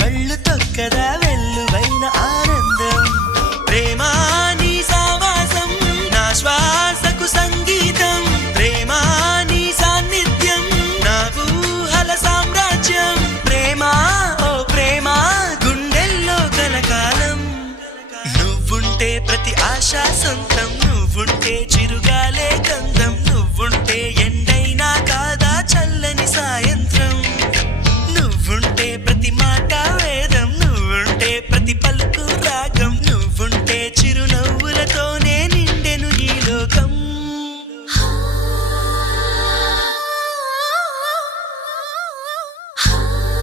వెళ్ళు తొక్కదా వెల్లువైన ఆనందం ప్రేమ నీ సావాసం నా శ్వాసకు సంగీతం ప్రేమ నీ సాన్నిధ్యం నా ఊహల సామ్రాజ్యం ప్రేమ ఓ ప్రేమ గుండెల్లో కలకాలం నువ్వుంటే ప్రతి ఆశ సొంతం నువ్వుంటే చిరుగాలే గంగ